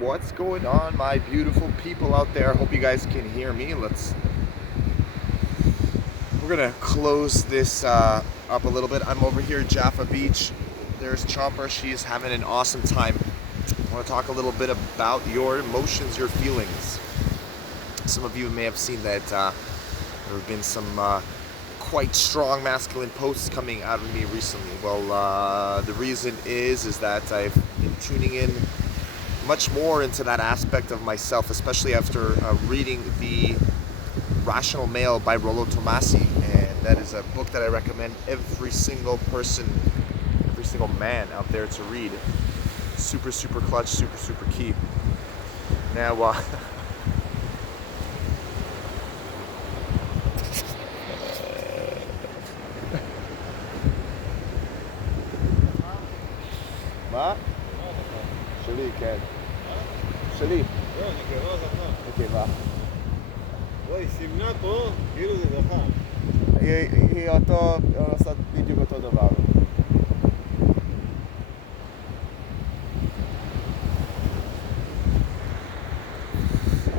What's going on, my beautiful people out there? I hope you guys can hear me. We're gonna close this up a little bit. I'm over here at Jaffa Beach. There's Chomper. She's having an awesome time. I want to talk a little bit about your emotions, your feelings. Some of you may have seen that there have been some quite strong masculine posts coming out of me recently. Well, the reason is that I've been tuning in much more into that aspect of myself, especially after reading The Rational Male by Rollo Tomassi. And that is a book that I recommend every single person, every single man out there to read. Super, super clutch, super, super key. Now, מה? שלי, כן. שלי. לא, נקבה זכר. נקבה. לא, היא סימנה פה, כאילו זה זכר. היא עושה בדיוק אותו דבר.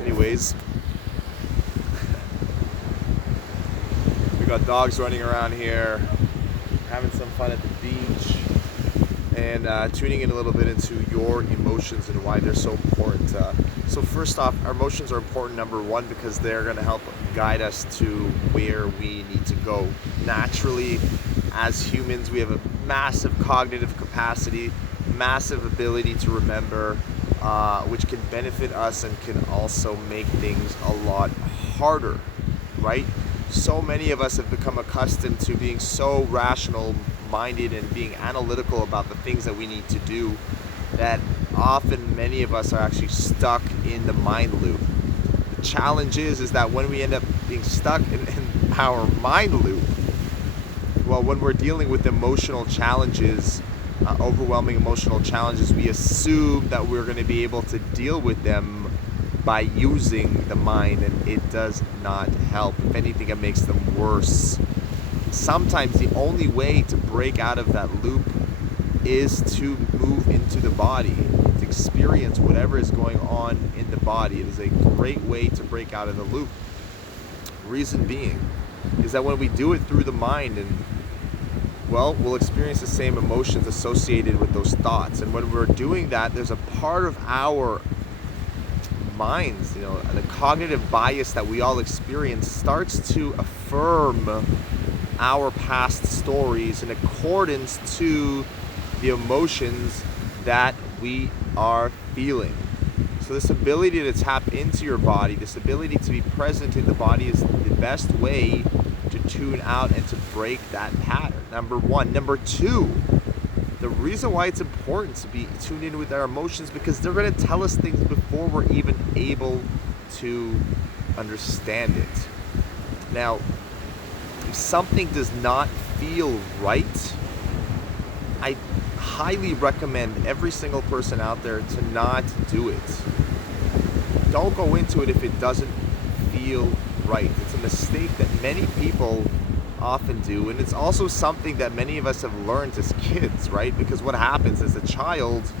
Anyways, we got dogs running around here, having some fun at the beach, and tuning in a little bit into your emotions and why they're so important. So first off, our emotions are important, number one, because they're going to help guide us to where we need to go. Naturally, as humans, we have a massive cognitive capacity, massive ability to remember, which can benefit us and can also make things a lot harder, right? So many of us have become accustomed to being so rational minded and being analytical about the things that we need to do that often many of us are actually stuck in the mind loop. The challenge is that when we end up being stuck in our mind loop, well, when we're dealing with emotional challenges, overwhelming emotional challenges, we assume that we're going to be able to deal with them by using the mind, and it does not help. If anything, it makes them worse. Sometimes the only way to break out of that loop is to move into the body, to experience whatever is going on in the body. It is a great way to break out of the loop. Reason being is that when we do it through the mind, and well, we'll experience the same emotions associated with those thoughts. And when we're doing that, there's a part of our minds, the cognitive bias that we all experience starts to affirm our past stories in accordance to the emotions that we are feeling. So this ability to tap into your body, this ability to be present in the body is the best way to tune out and to break that pattern. Number one. Number two, the reason why it's important to be tuned in with our emotions, because they're going to tell us things before we're even able to understand it. Now, if something does not feel right, I highly recommend every single person out there to not do it. Don't go into it if it doesn't feel right. It's a mistake that many people often do, and it's also something that many of us have learned as kids, right? Because what happens as a child,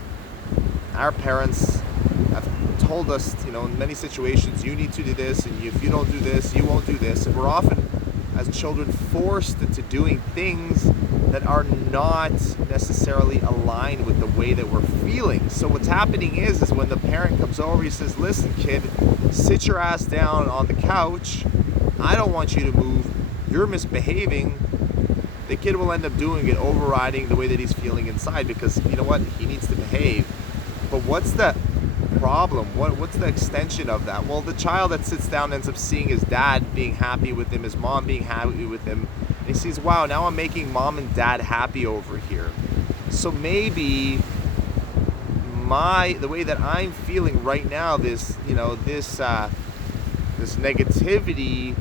our parents have told us, in many situations, you need to do this, and if you don't do this, you won't do this, and we're often, as children, forced into doing things that are not necessarily aligned with the way that we're feeling. So what's happening is when the parent comes over, he says, listen, kid, sit your ass down on the couch. I don't want you to move. You're misbehaving. The kid will end up doing it, overriding the way that he's feeling inside, because you know what? He needs to behave. But what's the problem? What's the extension of that? Well, the child that sits down ends up seeing his dad being happy with him, his mom being happy with him, and he sees, wow, now I'm making mom and dad happy over here. So maybe the way that I'm feeling right now, this negativity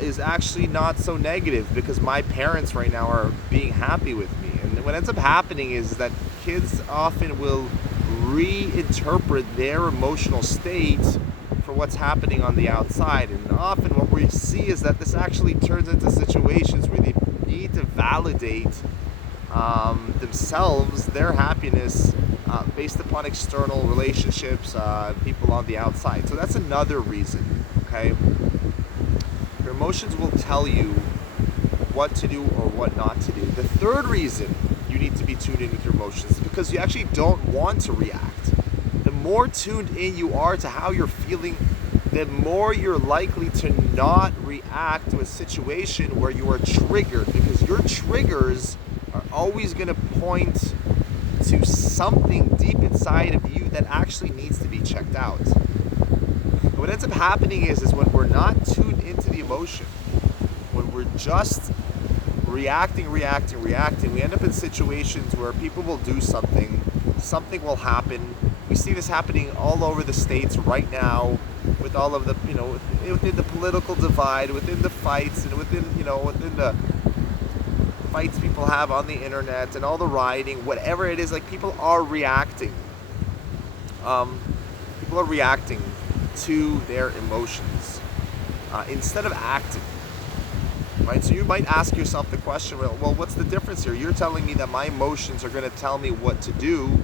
is actually not so negative, because my parents right now are being happy with me. And what ends up happening is that kids often will reinterpret their emotional state for what's happening on the outside. And often what we see is that this actually turns into situations where they need to validate themselves, their happiness, based upon external relationships, people on the outside. So that's another reason, okay? Your emotions will tell you what to do or what not to do. The third reason you need to be tuned in with your emotions is because you actually don't want to react. The more tuned in you are to how you're feeling, the more you're likely to not react to a situation where you are triggered, because your triggers are always going to point to something deep inside of you that actually needs to be checked out. And what ends up happening is when we're not tuned into the emotion, when we're just reacting, we end up in situations where people will do something will happen. We see this happening all over the States right now with all of the, within the political divide, within the fights, and within the fights people have on the internet and all the rioting, whatever it is, like people are reacting. People are reacting to their emotions instead of acting. Right? So you might ask yourself the question, well, what's the difference here? You're telling me that my emotions are going to tell me what to do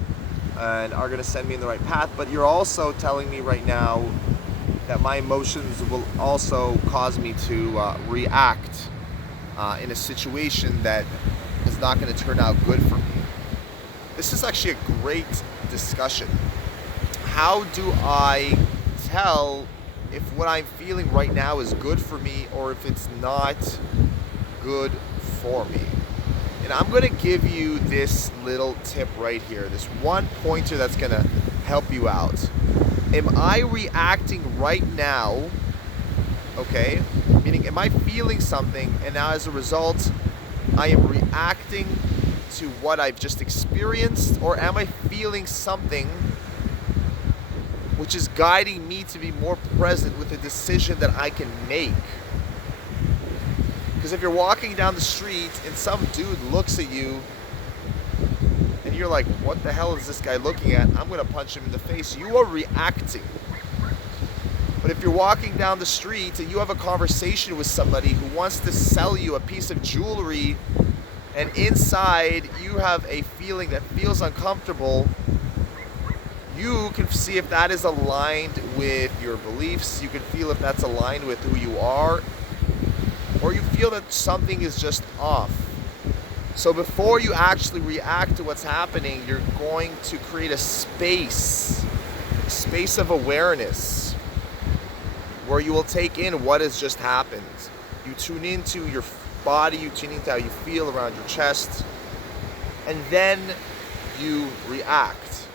and are going to send me in the right path, but you're also telling me right now that my emotions will also cause me to react in a situation that is not going to turn out good for me. This is actually a great discussion. How do I tell if what I'm feeling right now is good for me or if it's not good for me? And I'm going to give you this little tip right here, this one pointer that's going to help you out. Am I reacting right now? Okay, meaning am I feeling something and now as a result I am reacting to what I've just experienced, or am I feeling something which is guiding me to be more present with a decision that I can make? Because if you're walking down the street and some dude looks at you and you're like, what the hell is this guy looking at? I'm going to punch him in the face. You are reacting. But if you're walking down the street and you have a conversation with somebody who wants to sell you a piece of jewelry, and inside you have a feeling that feels uncomfortable, you can see if that is aligned with your beliefs. You can feel if that's aligned with who you are, or you feel that something is just off. So before you actually react to what's happening, you're going to create a space of awareness where you will take in what has just happened. You tune into your body, you tune into how you feel around your chest, and then you react.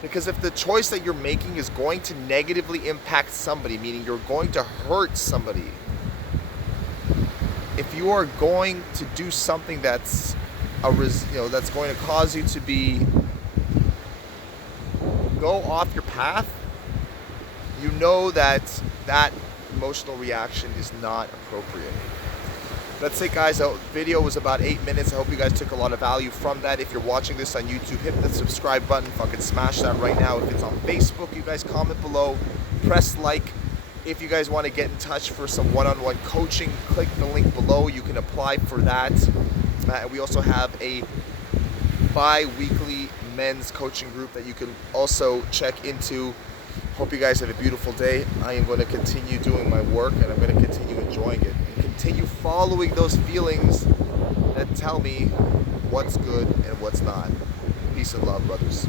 Because if the choice that you're making is going to negatively impact somebody, meaning you're going to hurt somebody, if you are going to do something that's that's going to cause you to go off your path, you know that emotional reaction is not appropriate. That's it, guys. The video was about 8 minutes. I hope you guys took a lot of value from that. If you're watching this on YouTube, hit the subscribe button. Fucking smash that right now. If it's on Facebook, you guys comment below. Press like. If you guys want to get in touch for some one-on-one coaching, click the link below. You can apply for that. We also have a bi-weekly men's coaching group that you can also check into. Hope you guys have a beautiful day. I am going to continue doing my work, and I'm going to continue enjoying it. And continue following those feelings that tell me what's good and what's not. Peace and love, brothers.